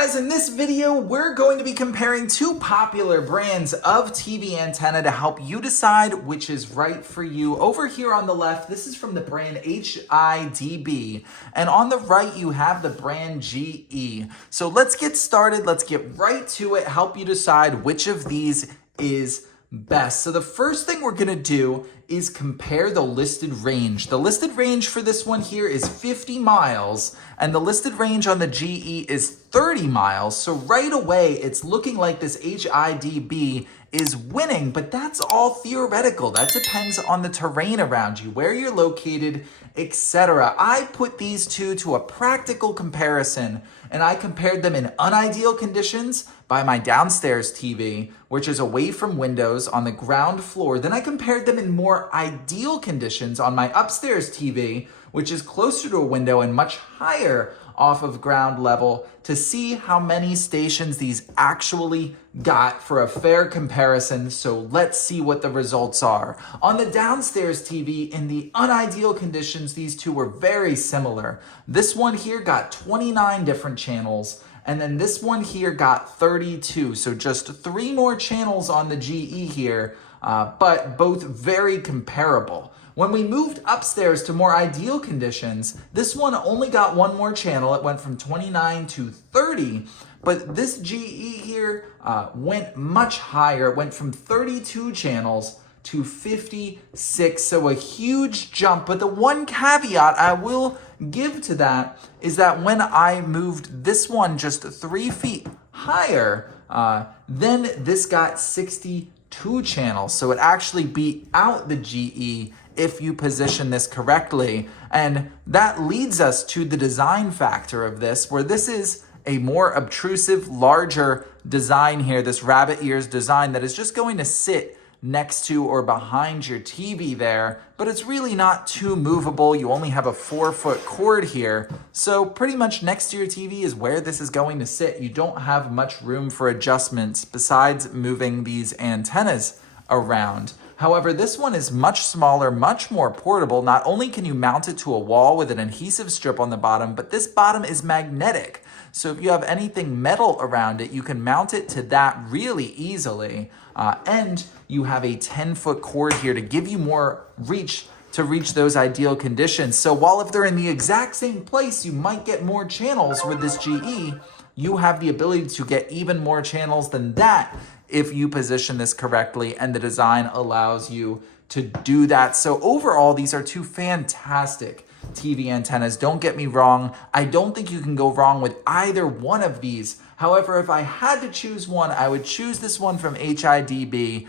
guys, in this video, we're going to be comparing two popular brands of TV antenna to help you decide which is right for you. Over here on the left, this is from the brand HIDB, and on the right, you have the brand GE. So let's get started. Let's get right to it, help you decide which of these is best. So the first thing we're gonna do is compare the listed range. The listed range for this one here is 50 miles, and the listed range on the GE is 30 miles. So right away, it's looking like this HIDB is winning, but that's all theoretical. That depends on the terrain around you, where you're located, etc. I put these two to a practical comparison, and I compared them in unideal conditions by my downstairs TV, which is away from windows on the ground floor. Then I compared them in more ideal conditions on my upstairs TV, which is closer to a window and much higher off of ground level, to see how many stations these actually got for a fair comparison. So let's see what the results are. On the downstairs TV, in the unideal conditions, these two were very similar. This one here got 29 different channels, and then this one here got 32. So just 3 more channels on the GE here, but both very comparable. When we moved upstairs to more ideal conditions, this one only got 1 more channel. It went from 29 to 30, but this GE here went much higher. It went from 32 channels to 56, so a huge jump. But the one caveat I will give to that is that when I moved this one just 3 feet higher, then this got 62 channels. So it actually beat out the GE if you position this correctly. And that leads us to the design factor of this, where this is a more obtrusive, larger design here, this rabbit ears design that is just going to sit next to or behind your TV there, but it's really not too movable. You only have a 4-foot cord here. So pretty much next to your TV is where this is going to sit. You don't have much room for adjustments besides moving these antennas around. However, this one is much smaller, much more portable. Not only can you mount it to a wall with an adhesive strip on the bottom, but this bottom is magnetic. So if you have anything metal around it, you can mount it to that really easily. And you have a 10-foot cord here to give you more reach to reach those ideal conditions. So while if they're in the exact same place, you might get more channels with this GE, you have the ability to get even more channels than that if you position this correctly, and the design allows you to do that. So overall, these are two fantastic TV antennas. Don't get me wrong. I don't think you can go wrong with either one of these. However, if I had to choose one, I would choose this one from HIDB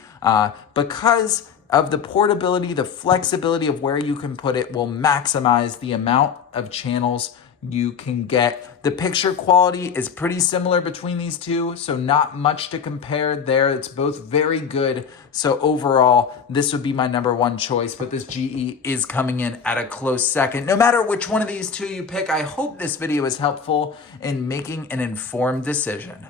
because of the portability, the flexibility of where you can put it will maximize the amount of channels you can get. The picture quality is pretty similar between these two, so not much to compare there. It's both very good. So overall, this would be my #1 choice, but this GE is coming in at a close second. No matter which one of these two you pick, I hope this video is helpful in making an informed decision.